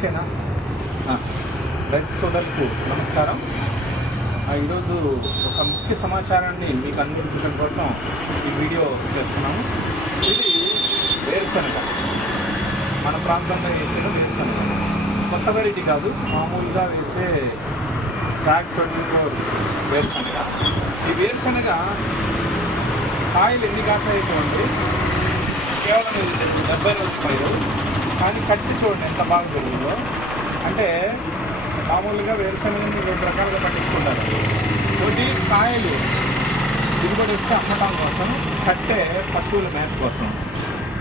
ఓకేనా? రైతు సోదరులకు నమస్కారం. ఈరోజు ఒక ముఖ్య సమాచారాన్ని మీకు అందించడం కోసం ఈ వీడియో చేస్తున్నాము. ఇది వేరుశనగ, మన ప్రాంతంలో వేసే వేరుశనగ. కొత్త వెరైటీ కాదు, మామూలుగా వేసే ట్రాక్ 24 వేరుశనగ. ఈ వేరుశనగ కాయలు ఎన్ని కాసాయి చూడండి, కేవలం 70 రూపాయలు. కానీ కట్టి చూడండి ఎంత బాగా పెరుగుతుందో. అంటే మామూలుగా వేరుశనగని 2 రకాలుగా పండించుకుంటారు. ఒకటి కాయలు దిగుబడి వస్తే అమ్మటం కోసం, కట్టే పశువుల మేత కోసం.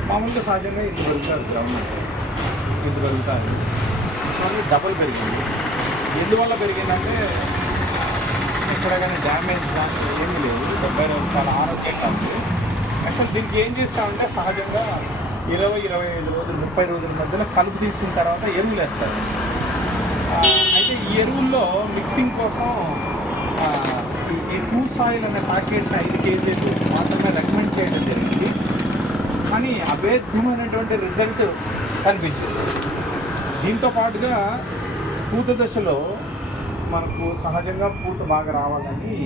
మామూలుగా సహజంగా ఇది పెరుగుతుంది, గ్రౌండ్ ఇది పెరుగుతుంది. కానీ డబుల్ పెరిగింది. ఎందువల్ల పెరిగిందంటే ఎక్కడ కానీ డ్యామేజ్ కానీ ఏమీ లేదు. 70 రోజులు చాలా ఆరోగ్యంగా ఉంది. యాక్చువల్ దీనికి ఏం చేస్తామంటే సహజంగా 20-25 రోజులు 30 రోజుల మధ్యలో కలుపు తీసిన తర్వాత ఎరువులు వేస్తారు. అయితే ఈ ఎరువుల్లో మిక్సింగ్ కోసం ఈ టూ సాయిల్ అనే ప్యాకెట్ 5 కేజీలు మాత్రమే రికమెండ్ చేయడం జరిగింది. కానీ అభేద్యమైనటువంటి రిజల్ట్ కనిపించింది. దీంతో పాటుగా పూత దశలో మనకు సహజంగా పూత బాగా రావాలని,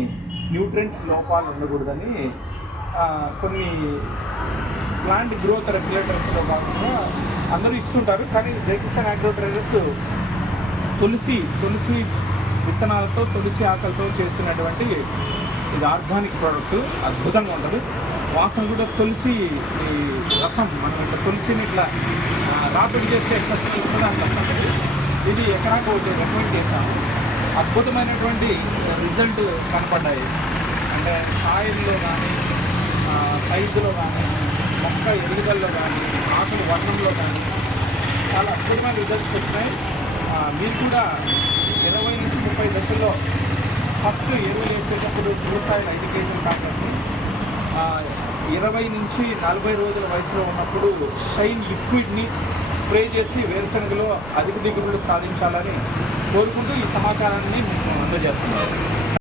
న్యూట్రియంట్స్ లోపాలు ఉండకూడదని కొన్ని ప్లాంట్ గ్రోత్ రెగ్యులేటర్స్లో భాగంగా అందరూ ఇస్తుంటారు. కానీ జైకిసన్ అగ్రో ట్రేడర్స్ తులసి విత్తనాలతో, తులసి ఆకలితో చేసినటువంటి ఇది ఆర్గానిక్ ప్రోడక్ట్. అద్భుతంగా ఉంటుంది. వాసన కూడా తులసి రసం, మనం ఇట్లా తులసిని ఇట్లా రాపిడి చేస్తే ఎట్లా వస్తుందో అట్లా వస్తుంది. ఇది ఎకరాకు ఒకటి రికమెండ్ చేశాము. అద్భుతమైనటువంటి రిజల్ట్ కనపడ్డాయి. అంటే కాయల్లో కానీ, సైజులో కానీ, మొక్క ఎదుగుదలలో కానీ, ఆకుల వర్ణంలో కానీ చాలా అద్భుతమైన రిజల్ట్స్ వచ్చినాయి. మీరు కూడా 20 నుంచి 30 దశల్లో ఫస్ట్ ఎరువులు వేసేటప్పుడు వ్యవసాయం 5 కేజీలు కాకుండా 20 నుంచి 40 రోజుల వయసులో ఉన్నప్పుడు షైన్ లిక్విడ్ని స్ప్రే చేసి వేరుశనగలో అధిక దిగుబడులు సాధించాలని కోరుకుంటూ ఈ సమాచారాన్ని అందజేస్తున్నారు.